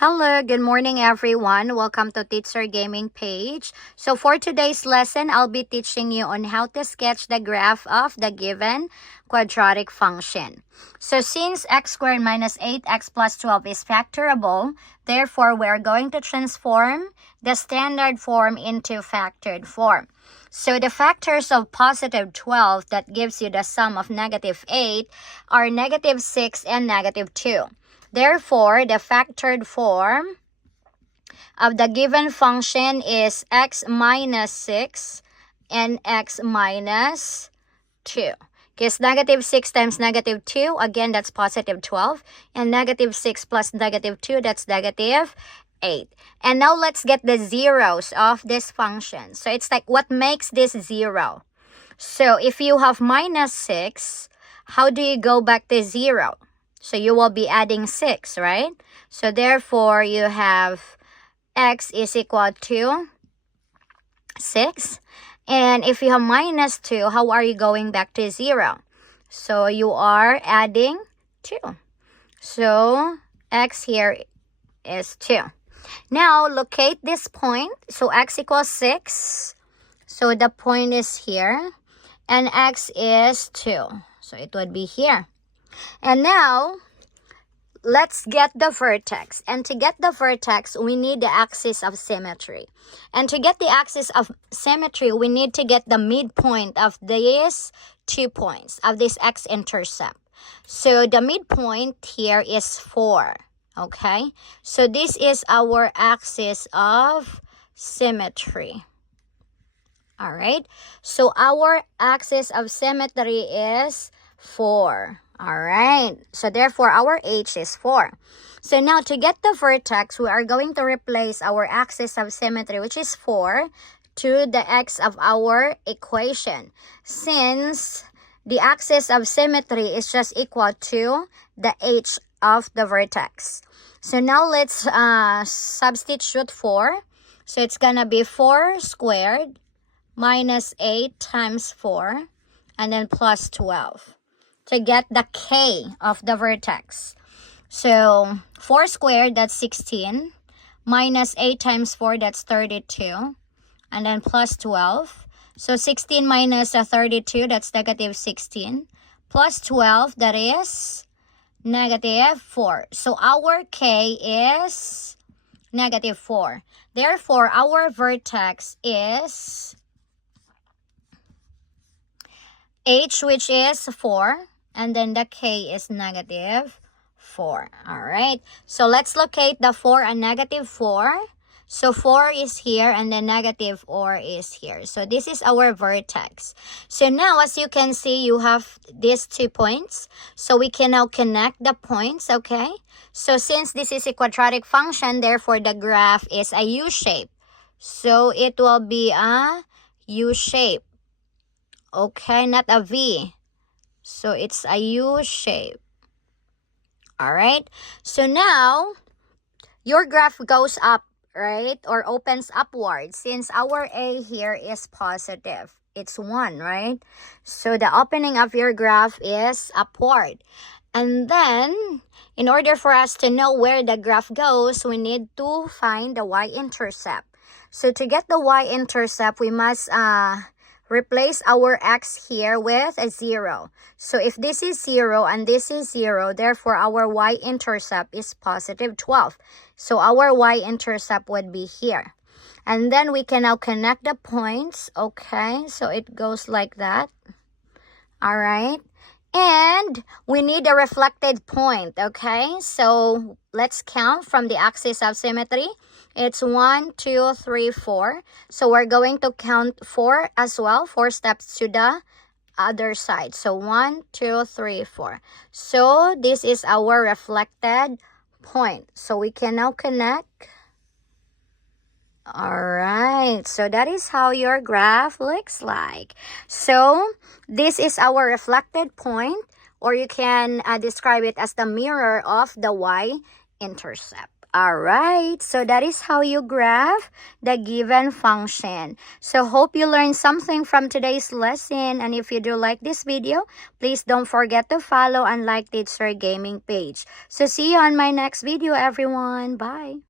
Hello, good morning everyone. Welcome to Teacher Gaming page. So for today's lesson, I'll be teaching you on how to sketch the graph of the given quadratic function. So since x squared minus 8x plus 12 is factorable, therefore we're going to transform the standard form into factored form. So the factors of positive 12 that gives you the sum of negative 8 are negative 6 and negative 2. Therefore, the factored form of the given function is x minus 6 and x minus 2. Because negative 6 times negative 2, again, that's positive 12. And negative 6 plus negative 2, that's negative 8. And now let's get the zeros of this function. So it's like what makes this 0? So if you have minus 6, how do you go back to 0? So you will be adding 6, right? So therefore, you have x is equal to 6. And if you have minus 2, how are you going back to 0? So you are adding 2. So x here is 2. Now, locate this point. So x equals 6. So the point is here. And x is 2. So it would be here. And now, let's get the vertex. And to get the vertex, we need the axis of symmetry. And to get the axis of symmetry, we need to get the midpoint of these 2 points, of this x-intercept. So the midpoint here is 4. Okay? So this is our axis of symmetry. Alright? So our axis of symmetry is 4. Alright, so therefore our h is 4. So now to get the vertex, we are going to replace our axis of symmetry, which is 4, to the x of our equation. Since the axis of symmetry is just equal to the h of the vertex. So now let's substitute 4. So it's gonna be 4 squared minus 8 times 4, and then plus 12. To get the k of the vertex. So 4 squared, that's 16. Minus 8 times 4, that's 32. And then plus 12. So 16 minus 32, that's negative 16. Plus 12, that is negative 4. So our k is negative 4. Therefore, our vertex is h, which is 4. And then the k is negative 4. Alright. So let's locate the 4 and negative 4. So 4 is here and then negative 4 is here. So this is our vertex. So now as you can see, you have these 2 points. So we can now connect the points, okay? So since this is a quadratic function, therefore the graph is a U shape. So it will be a U shape. Okay, not a V. So it's a U shape. Alright. So now, your graph goes up, right? Or opens upward. Since our A here is positive. It's 1, right? So the opening of your graph is upward. And then, in order for us to know where the graph goes, we need to find the y-intercept. So to get the y-intercept, we must replace our x here with a 0. So if this is 0 and this is 0, therefore our y-intercept is positive 12. So our y-intercept would be here. And then we can now connect the points. Okay, so it goes like that. Alright. And we need a reflected point. Okay, so let's count from the axis of symmetry. It's 1, 2, 3, 4. So we're going to count 4 as well. 4 steps to the other side. So 1, 2, 3, 4. So this is our reflected point. So we can now connect. Alright, so that is how your graph looks like. So this is our reflected point, or you can describe it as the mirror of the y-intercept. Alright, so that is how you graph the given function. So hope you learned something from today's lesson, and if you do like this video, please don't forget to follow and like Teacher Gaming page. So see you on my next video, everyone. Bye!